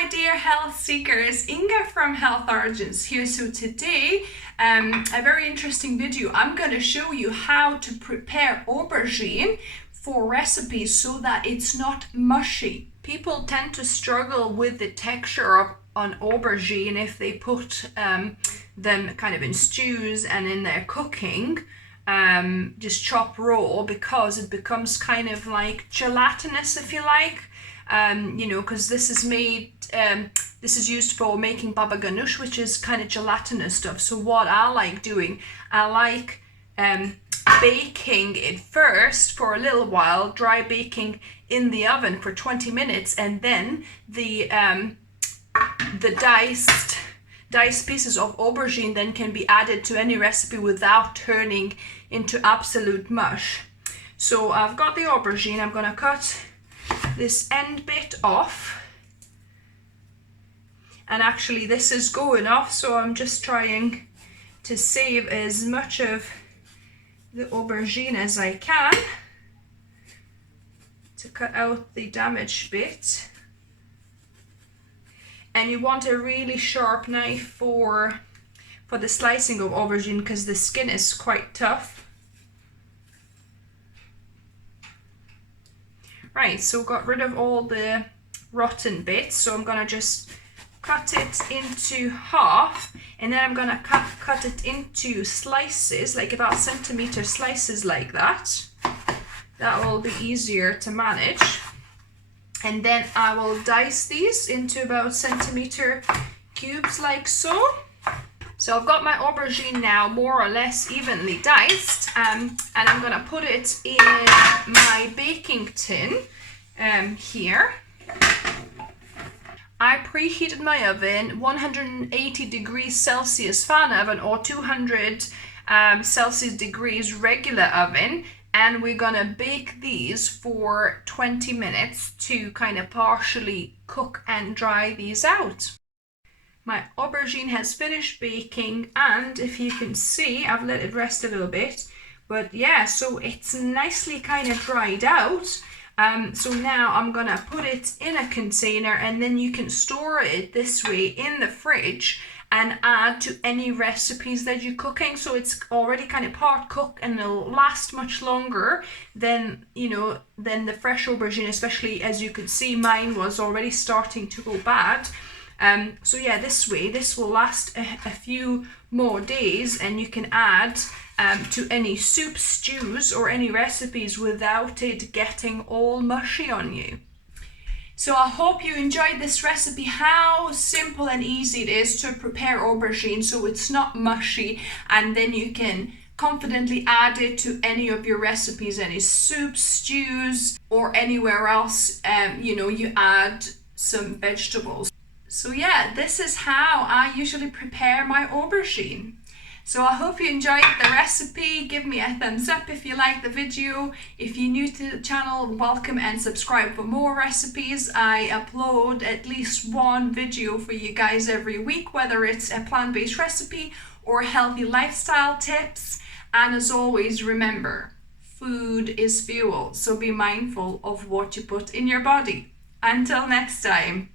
my dear health seekers, Inga from Health Origins here. So today, a very interesting video. I'm going to show you how to prepare aubergine for recipes so that it's not mushy. People tend to struggle with the texture of an aubergine if they put them kind of in stews and in their cooking. Just chop raw, because it becomes kind of like gelatinous, if you like. Because this is made, this is used for making baba ganoush, which is kind of gelatinous stuff. So what I like doing, I like baking it first for a little while, dry baking in the oven for 20 minutes, and then the diced pieces of aubergine then can be added to any recipe without turning into absolute mush. So I've got the aubergine. I'm gonna cut this end bit off, and actually this is going off, so I'm just trying to save as much of the aubergine as I can to cut out the damaged bit. And you want a really sharp knife for the slicing of aubergine, because the skin is quite tough. Right, so got rid of all the rotten bits, so I'm gonna just cut it into half, and then I'm gonna cut it into slices, like about centimeter slices like that. That will be easier to manage. And then I will dice these into about centimeter cubes, like so. So I've got my aubergine now more or less evenly diced, and I'm gonna put it in my baking tin here. I preheated my oven, 180 degrees Celsius fan oven, or 200 Celsius degrees regular oven, and we're gonna bake these for 20 minutes to kind of partially cook and dry these out. My aubergine has finished baking, and if you can see, I've let it rest a little bit, but yeah, so it's nicely kind of dried out. So now I'm gonna put it in a container, and then you can store it this way in the fridge and add to any recipes that you're cooking. So it's already kind of part cooked, and it'll last much longer than, than the fresh aubergine, especially as you could see, mine was already starting to go bad. So yeah, this way, this will last a few more days, and you can add to any soup, stews, or any recipes without it getting all mushy on you. So I hope you enjoyed this recipe, how simple and easy it is to prepare aubergine so it's not mushy, and then you can confidently add it to any of your recipes, any soups, stews, or anywhere else, you add some vegetables. So yeah, this is how I usually prepare my aubergine. So I hope you enjoyed the recipe. Give me a thumbs up if you like the video. If you're new to the channel, welcome and subscribe for more recipes. I upload at least one video for you guys every week, whether it's a plant-based recipe or healthy lifestyle tips. And as always, remember, food is fuel, so be mindful of what you put in your body. Until next time.